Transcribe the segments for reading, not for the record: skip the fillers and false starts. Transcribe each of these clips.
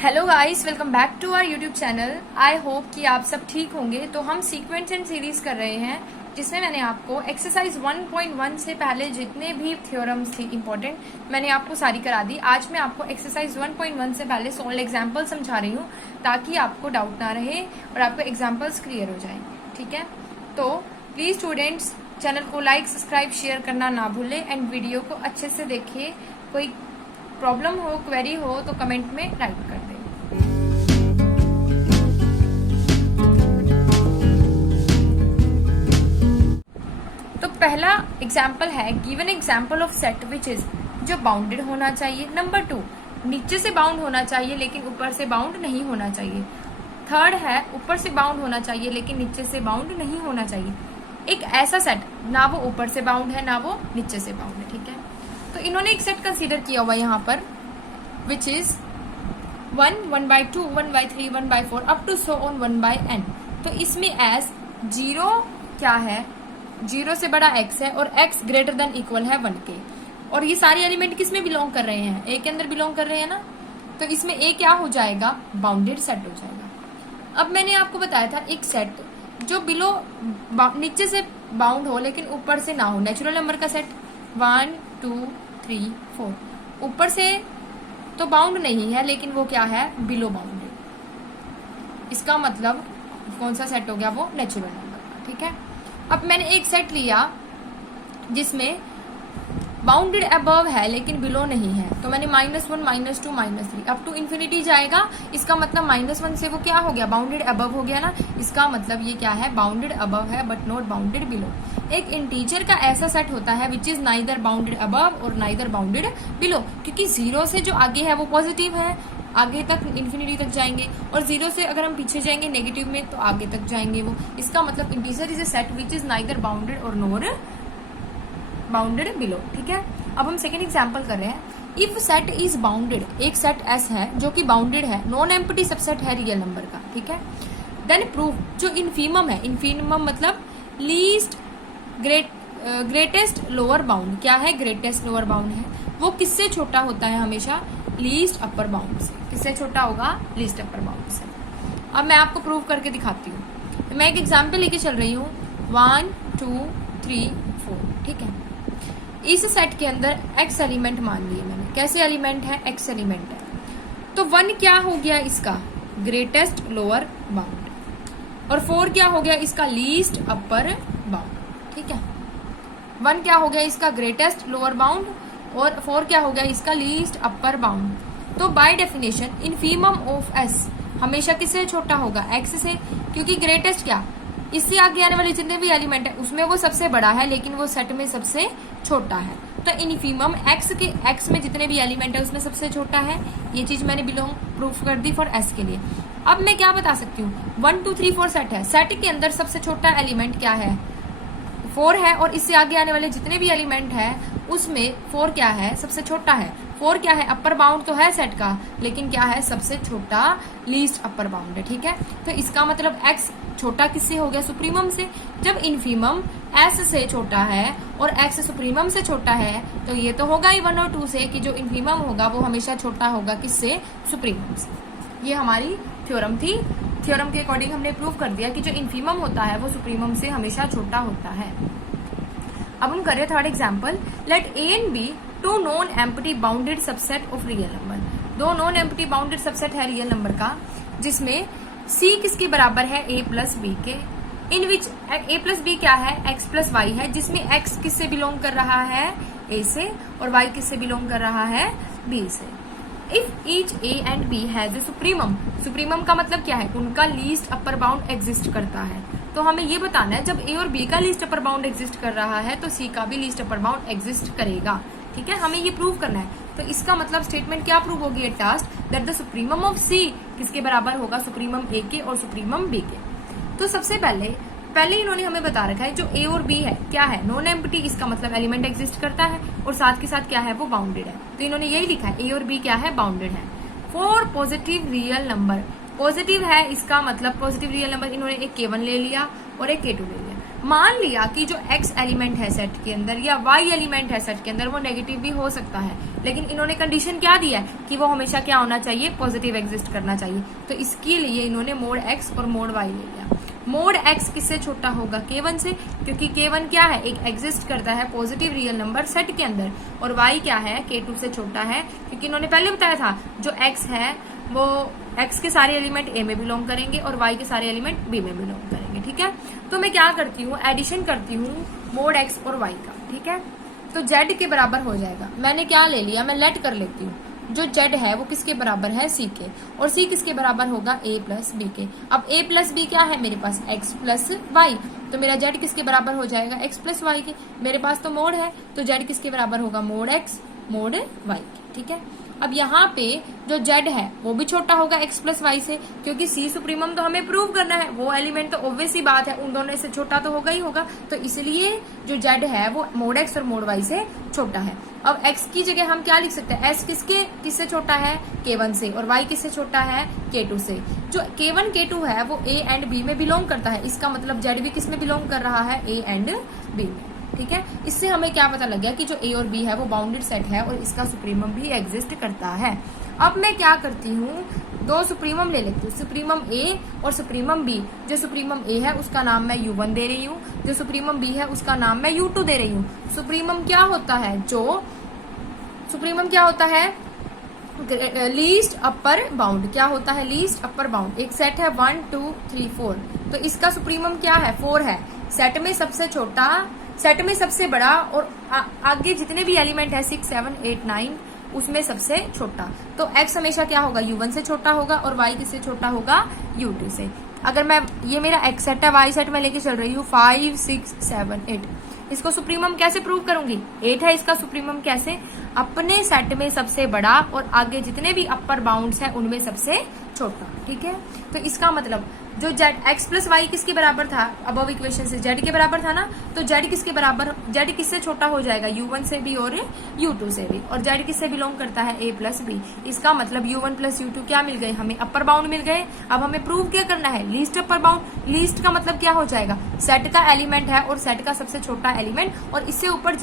Hello guys, welcome back to our YouTube channel. I hope कि आप सब ठीक होंगे। तो हम सीक्वेंस एंड सीरीज कर रहे हैं, जिसमें मैंने आपको एक्सरसाइज 1.1 से पहले जितने भी थ्योरम्स थी इंपॉर्टेंट, मैंने आपको सारी करा दी। आज मैं आपको एक्सरसाइज 1.1 से पहले सॉल्व एग्जाम्पल समझा रही हूँ, ताकि आपको डाउट ना रहे और आपको एग्जाम्पल्स क्लियर हो जाए। ठीक है, तो प्लीज स्टूडेंट्स चैनल को लाइक, सब्सक्राइब, शेयर करना ना भूलें एंड वीडियो को अच्छे से देखिए। कोई प्रॉब्लम हो, क्वेरी हो तो कमेंट में राइट कर दें। तो पहला एग्जाम्पल है, given example of set which is, जो बाउंडेड होना चाहिए। नंबर 2, नीचे से बाउंड होना चाहिए लेकिन ऊपर से बाउंड नहीं होना चाहिए। थर्ड है, ऊपर से बाउंड होना चाहिए लेकिन नीचे से बाउंड नहीं होना चाहिए। एक ऐसा सेट, ना वो ऊपर से बाउंड है ना वो नीचे से बाउंड है। ठीक है, तो इन्होंने एक सेट कंसीडर किया हुआ यहाँ पर, which is 1, 1/2, 1/3, 1/4 up to so on 1/n। तो इसमें एस 0 क्या है, 0 से बड़ा x है और x ग्रेटर देन इक्वल है 1 के। और ये सारे एलिमेंट किस में बिलोंग कर रहे हैं, a के अंदर बिलोंग कर रहे हैं ना, तो इसमें a क्या हो जाएगा, बाउंडेड सेट हो जाएगा। अब मैंने आपको बताया था एक सेट जो बिलो नीचे से बाउंड हो लेकिन ऊपर से ना हो, नेचुरल नंबर का सेट 1, 2, 3, 4, ऊपर से तो बाउंड नहीं है लेकिन वो क्या है, बिलो बाउंडेड। इसका मतलब कौन सा सेट हो गया, वो नेचुरल नंबर का। ठीक है, अब मैंने एक सेट लिया जिसमें बाउंडेड अबव है लेकिन बिलो नहीं है, तो मैंने -1, -2, -3 अप टू इन्फिनिटी जाएगा। इसका मतलब -1 से वो क्या हो गया, बाउंडेड अबव हो गया ना। इसका मतलब ये क्या है, बाउंडेड अबव है बट नॉट बाउंडेड बिलो। एक इंटीजर का ऐसा सेट होता है which is neither bounded above और नाइदर बाउंडेड बिलो, क्योंकि 0 से जो आगे है वो पॉजिटिव है, आगे तक इन्फिनिटी तक जाएंगे, और 0 से अगर हम पीछे जाएंगे नेगेटिव में तो आगे तक जाएंगे वो। इसका मतलब integer is a set which is neither bounded और नॉर बाउंडेड बिलो। ठीक है, अब हम सेकेंड एग्जाम्पल कर रहे हैं। इफ सेट इज बाउंडेड, एक सेट एस है जो कि बाउंडेड है, नॉन एम्प्टी सबसेट है रियल नंबर का। ठीक है, देन प्रूव, जो इनफीमम है, इनफीमम मतलब लीस्ट ग्रेटेस्ट लोअर बाउंड, क्या है, ग्रेटेस्ट लोअर बाउंड है, वो किससे छोटा होता है, हमेशा लीस्ट अपर बाउंड से। किससे छोटा होगा, लीस्ट अपर बाउंड से। अब मैं आपको प्रूव करके दिखाती हूँ। मैं एक एग्जाम्पल लेके चल रही हूँ, 1, 2, 3, 4। ठीक है, इस सेट के अंदर x एलिमेंट मान लिए मैंने। कैसे एलिमेंट है, x एलिमेंट है, तो 1 क्या हो गया इसका, ग्रेटेस्ट लोअर बाउंड, और 4 क्या हो गया इसका, लीस्ट अपर बाउंड। ठीक है, 1 क्या हो गया इसका ग्रेटेस्ट लोअर बाउंड और 4 क्या हो गया इसका लीस्ट अपर बाउंड। तो by definition infimum of s हमेशा किससे छोटा होगा, x से, क्योंकि ग्रेटेस्ट क्या, इससे आगे आने वाले जितने भी एलिमेंट है उसमें वो सबसे बड़ा है लेकिन वो सेट में सबसे छोटा है। तो इनफीमम x में जितने भी एलिमेंट है उसमें सबसे छोटा है। ये चीज मैंने बिलोंग प्रूफ कर दी फॉर s के लिए। अब मैं क्या बता सकती हूँ, 1, 2, 3, 4 सेट है, सेट के अंदर सबसे छोटा एलिमेंट क्या है, 4 है, और इससे आगे आने वाले जितने भी एलिमेंट है उसमें 4 क्या है, सबसे छोटा है। 4 क्या है, अपर बाउंड तो है सेट का, लेकिन क्या है, सबसे छोटा लीस्ट अपर बाउंड है। ठीक है, तो इसका मतलब x छोटा किससे हो गया, सुप्रीमम से। जब इनफीमम s से छोटा है और x सुप्रीमम से छोटा है, तो ये तो होगा ही 1 और 2 से कि जो इनफीमम होगा वो हमेशा छोटा होगा किससे, सुप्रीमम से। ये हमारी थ्योरम थी। थ्योरम के अकॉर्डिंग हमने प्रूव कर दिया कि जो इनफीमम होता है वो सुप्रीमम से हमेशा छोटा होता है। अब हम कर रहे हैं third example. Let A and B two non empty bounded subset of real number. दो नॉन एम्प्टी बाउंडेड सबसेट है रियल नंबर का, जिसमें c किसके बराबर है, a प्लस बी के, in which a plus B क्या है, x प्लस वाई है, जिसमें x किससे बिलोंग कर रहा है, a से, और y किससे बिलोंग कर रहा है, b से। If each a and b has a supremum, supremum का मतलब क्या है, उनका लीस्ट अपर बाउंड एग्जिस्ट करता है। तो हमें ये बताना है जब a और b का लीस्ट अपर बाउंड एग्जिस्ट कर रहा है तो c का भी लीस्ट अपर बाउंड एग्जिस्ट करेगा। ठीक है, हमें ये प्रूव करना है। तो इसका मतलब स्टेटमेंट क्या प्रूव होगी at last, that the supremum of c किसके बराबर होगा, सुप्रीमम a के और सुप्रीमम b के। तो सबसे पहले इन्होंने हमें बता रखा है जो a और b है क्या है, नॉन एम्प्टी, इसका मतलब एलिमेंट एग्जिस्ट करता है और साथ के साथ क्या है, वो बाउंडेड है। तो इन्होंने यही लिखा है a और b क्या है, बाउंडेड है। For positive real number, positive है इसका मतलब पॉजिटिव रियल नंबर, इन्होंने एक k1 ले लिया और एक k2 ले लिया। मान लिया कि जो x एलिमेंट है सेट के अंदर या y एलिमेंट है सेट के अंदर वो नेगेटिव भी हो सकता है, लेकिन इन्होंने कंडीशन क्या दिया है कि वो हमेशा क्या होना चाहिए, पॉजिटिव एग्जिस्ट करना चाहिए। तो इसके लिए इन्होंने मोड x और मोड y ले लिया। मोड x किससे छोटा होगा, k1 से, क्योंकि k1 क्या है, एक एग्जिस्ट करता है पॉजिटिव रियल नंबर सेट के अंदर, और y क्या है, k2 से छोटा है, क्योंकि इन्होंने पहले बताया था जो x है वो x के सारे एलिमेंट a में बिलोंग करेंगे और y के सारे एलिमेंट b में बिलोंग करेंगे। ठीक है, तो मैं क्या करती हूँ, एडिशन करती हूँ मोड x और y का। ठीक है, तो z के बराबर हो जाएगा। मैंने क्या ले लिया, मैं लेट कर लेती हूँ, जो z है वो किसके बराबर है, c के, और c किसके बराबर होगा, a प्लस b के। अब a प्लस b क्या है मेरे पास, x प्लस y, तो मेरा z किसके बराबर हो जाएगा, x प्लस y के। मेरे पास तो मोड है, तो z किसके बराबर होगा, मोड x मोड y के। ठीक है, अब यहाँ पे जो z है वो भी छोटा होगा x प्लस वाई से, क्योंकि c सुप्रीमम तो हमें प्रूव करना है, वो एलिमेंट तो ऑब्वियस ही बात है उन दोनों से छोटा तो होगा ही होगा, तो इसलिए जो z है वो मोड x और मोड y से छोटा है। अब x की जगह हम क्या लिख सकते हैं, s किससे छोटा है, k1 से, और y किससे छोटा है, k2 से। जो k1 k2 है वो a एंड b में बिलोंग करता है, इसका मतलब z भी किस में बिलोंग कर रहा है, a एंड b में। ठीक है, इससे हमें क्या पता लग गया कि जो a और b है वो बाउंडेड सेट है और इसका सुप्रीमम भी एग्जिस्ट करता है। अब मैं क्या करती हूँ, दो सुप्रीमम ले लेती हूँ, सुप्रीमम a और सुप्रीमम b। जो सुप्रीमम a है उसका नाम मैं u1 दे रही हूँ, जो सुप्रीमम b है उसका नाम मैं u2 दे रही हूँ। सुप्रीमम क्या होता है, जो सुप्रीमम क्या होता है, लीस्ट अपर बाउंड। क्या होता है, लीस्ट अपर बाउंड। एक सेट है 1 2 3 4, तो इसका सुप्रीमम क्या है, 4 है। सेट में सबसे छोटा, सेट में सबसे बड़ा, और आगे जितने भी एलिमेंट है 6 7 8 9 उसमें सबसे छोटा। तो x हमेशा क्या होगा, u1 से छोटा होगा, और y किससे छोटा होगा, u2 से। अगर मैं, ये मेरा x सेट है, y सेट में लेके चल रही हूँ 5 6 7 8, इसको सुप्रीमम कैसे प्रूव करूंगी, 8 है इसका सुप्रीमम, कैसे, अपने सेट में सबसे बड़ा और आगे जितने भी अपर बाउंड्स है उनमें सबसे छोटा। ठीक है, तो इसका मतलब जो z x प्लस वाई किसके बराबर था, अबव इक्वेशन से z के बराबर था ना, तो z किसके बराबर, z किससे छोटा हो जाएगा, u1 से भी और u2 से भी, और z किससे बिलोंग करता है, a प्लस बी। इसका मतलब u1 प्लस u2 क्या मिल गए, हमें अपर बाउंड मिल गए। अब हमें प्रूव क्या करना है, लीस्ट अपर बाउंड। लीस्ट का मतलब क्या हो जाएगा, सेट का एलिमेंट है और सेट का सबसे छोटा एलिमेंट, और इससे ऊपर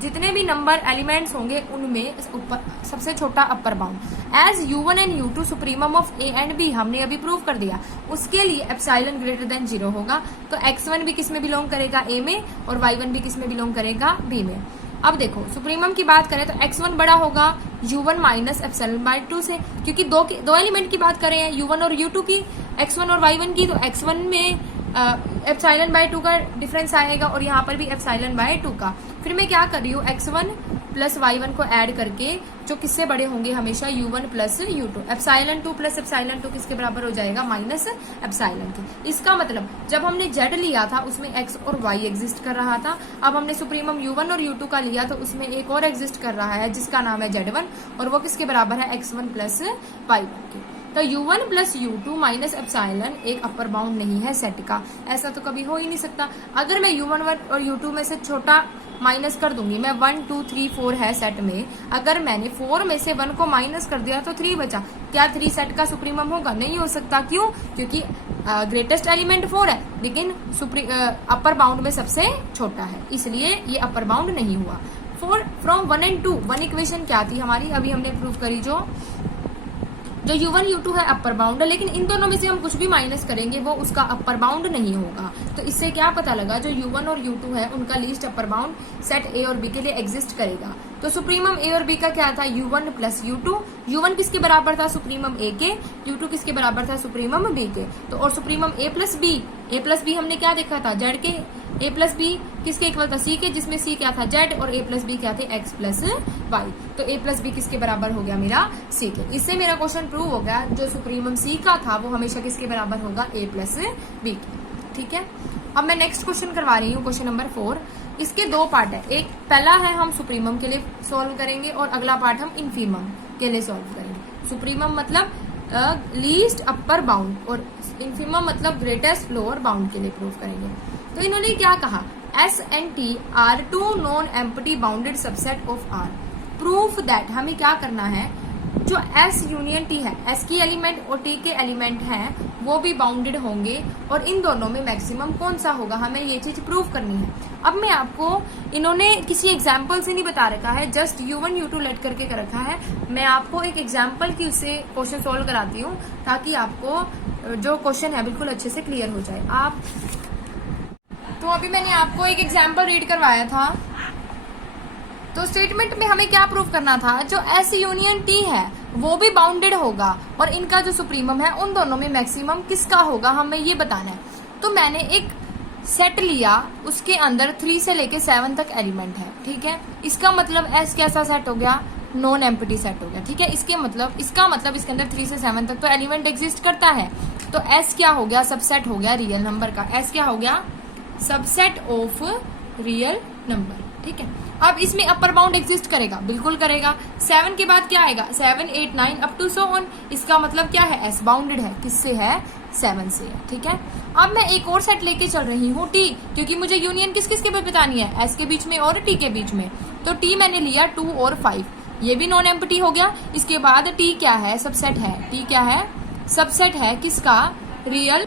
जितने भी नंबर एलिमेंट्स होंगे उनमें ऊपर सबसे छोटा upper bound. As u1 and u2 supremum of a and b, हमने अभी प्रूव कर दिया, उसके लिए एप्सिलॉन ग्रेटर देन 0 होगा। तो x1 भी किस में बिलोंग करेगा, a में, और y1 भी किस में बिलोंग करेगा, b में। अब देखो सुप्रीमम की बात करें तो x1 बड़ा होगा u1 माइनस एप्सिलॉन बाय 2 से, क्योंकि दो एलिमेंट की बात कर रहे हैं, u1 और u2 की, x1 और y1 की, तो x1 में एप्सिलॉन बाय 2 का डिफरेंस आएगा और यहाँ पर भी एप्सिलॉन बाय 2 का। फिर मैं क्या कर रही हूँ, x1 प्लस y1 को ऐड करके, जो किससे बड़े होंगे हमेशा, u1 plus u2। Epsilon 2 plus epsilon 2 किसके बराबर हो जाएगा, माइनस एप्सिलॉन के। इसका मतलब जब हमने z लिया था उसमें x और y एग्जिस्ट कर रहा था, अब हमने सुप्रीमम u1 और u2 का लिया तो उसमें एक और एग्जिस्ट कर रहा है जिसका नाम है z1, और वो किसके बराबर है, x1 प्लस y1 के। तो u1 plus u2 minus epsilon एक अपर बाउंड नहीं है सेट का, ऐसा तो कभी हो ही नहीं सकता। अगर मैं u1 और u2 में से छोटा माइनस कर दूंगी, मैं 1 2 3 4 है सेट में, अगर मैंने 4 में से 1 को माइनस कर दिया तो 3 बचा, क्या 3 सेट का सुप्रीमम होगा, नहीं हो सकता। क्यों, क्योंकि ग्रेटेस्ट एलिमेंट 4 है लेकिन अपर बाउंड में सबसे छोटा है, इसलिए ये अपर बाउंड नहीं हुआ। 4 फ्रॉम 1 एंड 2, 1 इक्वेशन क्या थी हमारी, अभी हमने प्रूव करी, जो u1 u2 है अपर बाउंड है, लेकिन इन दोनों में से हम कुछ भी माइनस करेंगे वो उसका अपर बाउंड नहीं होगा। तो इससे क्या पता लगा, जो u1 और u2 है उनका least upper bound set a और b के लिए एग्जिस्ट करेगा। तो सुप्रीमम a और b का क्या था, u1 प्लस u2। u1 किसके बराबर था, सुप्रीमम a के, u2 किसके बराबर था, सुप्रीमम b के। तो और सुप्रीमम a प्लस b हमने क्या देखा था, z के, a प्लस b किसके इक्वल था, c के, जिसमें c क्या था, z, और a प्लस b क्या थे, x प्लस y। तो a प्लस b किसके बराबर हो गया, मेरा c के। इससे मेरा क्वेश्चन प्रूव हो गया, जो सुप्रीमम c का था वो हमेशा किसके बराबर होगा, a प्लस b के। ठीक है, अब मैं नेक्स्ट क्वेश्चन करवा रही हूँ, क्वेश्चन नंबर 4। इसके दो पार्ट है, एक पहला है हम सुप्रीमम के लिए सॉल्व करेंगे और अगला पार्ट हम इनफीमम के लिए सॉल्व करेंगे। सुप्रीमम मतलब लीस्ट अपर बाउंड और इनफीमम मतलब ग्रेटेस्ट लोअर बाउंड के लिए प्रूव करेंगे। तो इन्होंने क्या कहा, S and T are two non empty bounded subset of R. Proof that, हमें क्या करना है, जो एस यूनियन टी है, एस की एलिमेंट और टी के एलिमेंट हैं वो भी बाउंडेड होंगे और इन दोनों में मैक्सिमम कौन सा होगा, हमें ये चीज प्रूव करनी है। अब मैं आपको, इन्होंने किसी एग्जाम्पल से नहीं बता रखा है, जस्ट U1 U2 लेट करके कर रखा है। मैं आपको एक एग्जाम्पल की उससे क्वेश्चन सोल्व कराती हूँ ताकि आपको जो क्वेश्चन है बिल्कुल अच्छे से क्लियर हो जाए। आप तो अभी मैंने आपको एक एग्जाम्पल रीड करवाया था, तो स्टेटमेंट में हमें क्या प्रूव करना था, जो एस यूनियन टी है वो भी बाउंडेड होगा और इनका जो सुप्रीमम है उन दोनों में मैक्सिमम किसका होगा, हमें ये बताना है। तो मैंने एक सेट लिया, उसके अंदर 3 से लेके 7 तक एलिमेंट है, ठीक है। इसका मतलब एस कैसा सेट हो गया, नॉन एम्प्टी सेट हो गया, ठीक है। इसका मतलब इसके अंदर 3 से 7 तक तो एलिमेंट एग्जिस्ट करता है, तो एस क्या हो गया, सबसेट हो गया रियल नंबर का। एस क्या हो गया, सबसेट ऑफ रियल नंबर, ठीक है। अब इसमें अपर बाउंड एग्जिस्ट करेगा, बिल्कुल करेगा। 7 के बाद क्या आएगा, 7, 8, 9 अप टू सो ऑन। इसका मतलब क्या है, एस बाउंडेड है, किससे है, 7 से है, ठीक है। अब मैं एक और सेट लेके चल रही हूँ टी, क्योंकि मुझे यूनियन किस किस के बीच बतानी है, एस के बीच में और टी के बीच में। तो टी मैंने लिया 2 और 5, ये भी नॉन एम्प्टी हो गया। इसके बाद टी क्या है, सबसेट है, टी क्या है, सबसेट है किसका, रियल,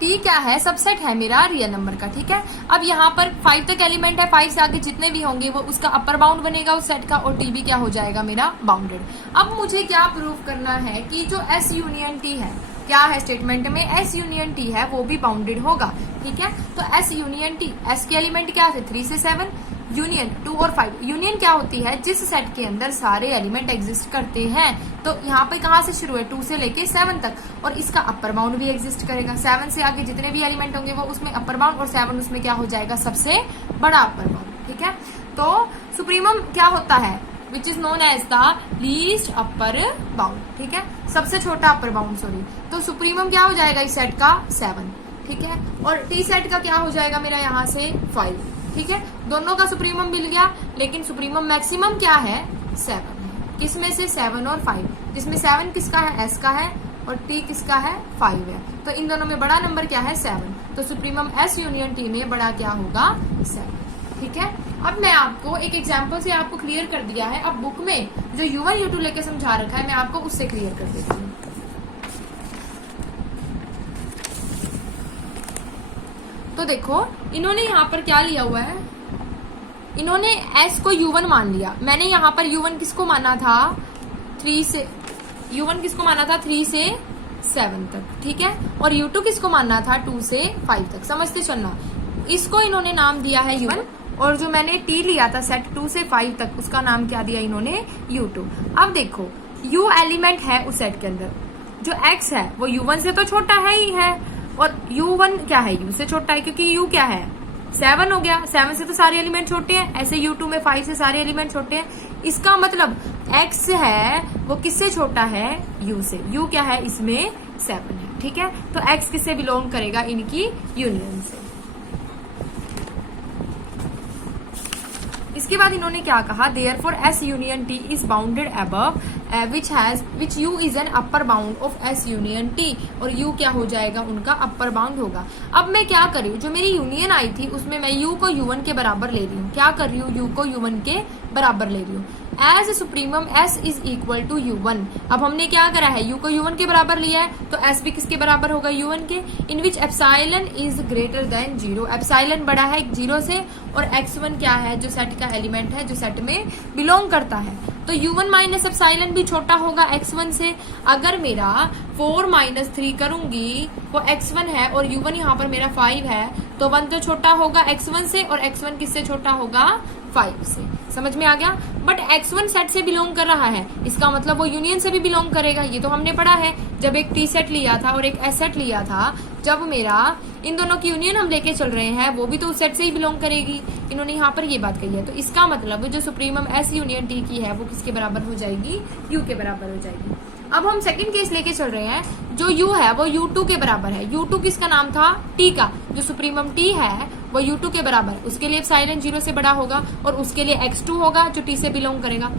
टी क्या है, सबसेट है मेरा रियल नंबर का, ठीक है। अब यहाँ पर 5 तक एलिमेंट है, 5 से आगे जितने भी होंगे वो उसका अपर बाउंड बनेगा उस सेट का, और टी भी क्या हो जाएगा मेरा, बाउंडेड। अब मुझे क्या प्रूव करना है कि जो एस यूनियन टी है, क्या है स्टेटमेंट में, एस यूनियन टी है वो भी बाउंडेड होगा, ठीक है। तो एस यूनियन टी, एस के एलिमेंट क्या थे, 3 से 7, यूनियन 2 और 5। यूनियन क्या होती है, जिस सेट के अंदर सारे एलिमेंट एग्जिस्ट करते हैं। तो यहाँ पे कहाँ से शुरू है, 2 से लेके 7 तक, और इसका अपर बाउंड भी एग्जिस्ट करेगा। 7 से आगे जितने भी एलिमेंट होंगे वो उसमें अपर बाउंड, और 7 उसमें क्या हो जाएगा, सबसे बड़ा अपर बाउंड, ठीक है। तो सुप्रीमम क्या होता है, which is known as the least upper bound, ठीक है, सबसे छोटा अपर बाउंड, सॉरी। तो सुप्रीमम क्या हो जाएगा इस सेट का, 7, ठीक है। और टी सेट का क्या हो जाएगा मेरा यहाँ से 5, ठीक है। दोनों का सुप्रीमम मिल गया, लेकिन सुप्रीमम मैक्सिमम क्या है, 7 है। किसमें से, 7 और 5, जिसमें 7 किसका है, एस का है, और टी किसका है, 5 है। तो इन दोनों में बड़ा नंबर क्या है, 7। तो सुप्रीमम एस यूनियन टी में बड़ा क्या होगा, 7, ठीक है। अब मैं आपको एक एग्जाम्पल से आपको क्लियर कर दिया है। अब बुक में जो U1 U2 लेके समझा रखा है मैं आपको उससे क्लियर कर देती हूँ। तो देखो इन्होंने यहाँ पर क्या लिया हुआ है, इन्होंने S को U1 मान लिया। मैंने यहाँ पर U1 किसको माना था, 3 से, U1 किसको माना था 3 से 7 तक, ठीक है। और U2 किसको मानना था 2 से 5 तक, समझते चलना। इसको इन्होंने नाम दिया है U1, और जो मैंने T लिया था सेट 2 से 5 तक, उसका नाम क्या दिया इन्होंने, U2। अब देखो U एलिमेंट है उस सेट के अंदर, जो X है वो U1 से तो छोटा है ही है, और U1 क्या है, U से छोटा है, क्योंकि U क्या है, 7 हो गया। 7 से तो सारे एलिमेंट छोटे हैं, ऐसे U2 में 5 से सारे एलिमेंट छोटे हैं। इसका मतलब X है वो किससे छोटा है, U से। U क्या है, इसमें 7 है, ठीक है। तो X किससे बिलोंग करेगा, इनकी यूनियन से। इसके बाद इन्होंने क्या कहा, therefore S union T is bounded above which you is an upper bound of S union T, और यू क्या हो जाएगा, उनका अपर बाउंड होगा। अब मैं क्या कर रही हूँ, जो मेरी यूनियन आई थी उसमें मैं यू को U1 के बराबर ले रही हूँ। क्या कर रही हूँ, यू को U1 के बराबर ले रही हूँ। As supremum S is equal to U1। अब हमने क्या करा है, यू को U1 के बराबर लिया है, तो एस भी किसके बराबर होगा, U1 के। In which epsilon is greater than 0, epsilon बड़ा है 0 से, और x1 क्या है, जो सेट का एलिमेंट है, जो सेट में बिलोंग करता है। तो U1 माइनस एप्सिलॉन भी छोटा होगा x1 से। अगर मेरा 4 माइनस 3 करूंगी, वो x1 है और U1 यहाँ पर मेरा 5 है, तो 1 तो छोटा होगा x1 से, और x1 किससे छोटा होगा, 5 से। समझ में आ गया। बट x1 सेट से बिलोंग कर रहा है, इसका मतलब वो यूनियन से भी बिलोंग करेगा। ये तो हमने पढ़ा है, जब एक टी सेट लिया था और एक एस सेट लिया था, जब मेरा इन दोनों की यूनियन हम लेके चल रहे हैं, वो भी तो उस सेट से ही बिलोंग करेगी। इन्होंने यहाँ पर ये बात कही है, तो इसका मतलब जो सुप्रीमम एस यूनियन टी की है वो किसके बराबर हो जाएगी, यू के बराबर हो जाएगी। अब हम सेकंड केस लेके चल रहे हैं, जो u है वो U2 के बराबर है। U2 किसका नाम था, t का। जो सुप्रीमम t है वो U2 के बराबर, उसके लिए एप्सिलॉन 0 से बड़ा होगा, और उसके लिए x2 होगा जो t से बिलोंग करेगा।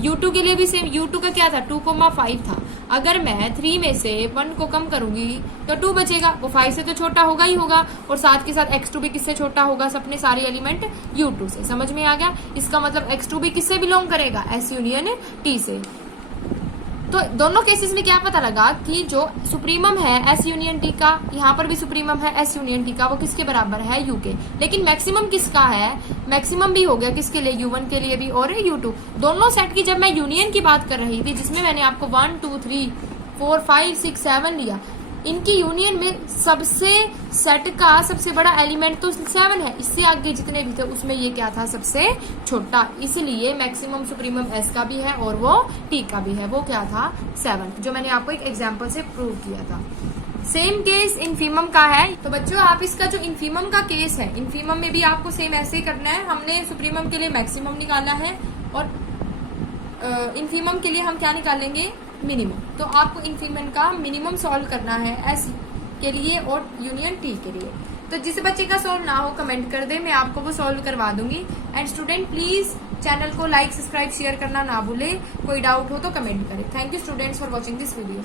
U2 के लिए भी सेम, U2 का क्या था, 2,5 था। अगर मैं 3 में से 1 को कम करूंगी तो 2 बचेगा, वो 5 से तो छोटा होगा ही होगा, और साथ के साथ x2 भी किससे छोटा होगा, अपने सारे एलिमेंट U2 से। समझ में आ गया। इसका मतलब x2 भी किससे बिलोंग करेगा, S यूनियन T से। तो दोनों केसेस में क्या पता लगा कि जो सुप्रीमम है एस यूनियन टी का, यहाँ पर भी सुप्रीमम है एस यूनियन टी का, वो किसके बराबर है, यू के। लेकिन मैक्सिमम किसका है, मैक्सिमम भी हो गया किसके लिए, U1 के लिए भी और U2। दोनों सेट की जब मैं यूनियन की बात कर रही थी, जिसमें मैंने आपको 1 2 3 4 5 6 7 लिया, इनकी यूनियन में सबसे सेट का सबसे बड़ा एलिमेंट तो 7 है, इससे आगे जितने भी थे उसमें ये क्या था, सबसे छोटा। इसलिए मैक्सिमम सुप्रीमम एस का भी है और वो टी का भी है, वो क्या था, 7, जो मैंने आपको एक एग्जांपल से प्रूव किया था। सेम केस इनफीमम का है। तो बच्चों आप इसका जो इनफीमम का केस है, इनफीमम में भी आपको सेम ऐसे ही करना है। हमने सुप्रीमम के लिए मैक्सिमम निकाला है और इनफीमम के लिए हम क्या निकालेंगे, मिनिमम। तो आपको इनफीमम का मिनिमम सॉल्व करना है एस के लिए और यूनियन टी के लिए। तो जिस बच्चे का सॉल्व ना हो कमेंट कर दे, मैं आपको वो सॉल्व करवा दूंगी। एंड स्टूडेंट प्लीज चैनल को लाइक सब्सक्राइब शेयर करना ना भूले। कोई डाउट हो तो कमेंट करें। Thank you students for watching this video.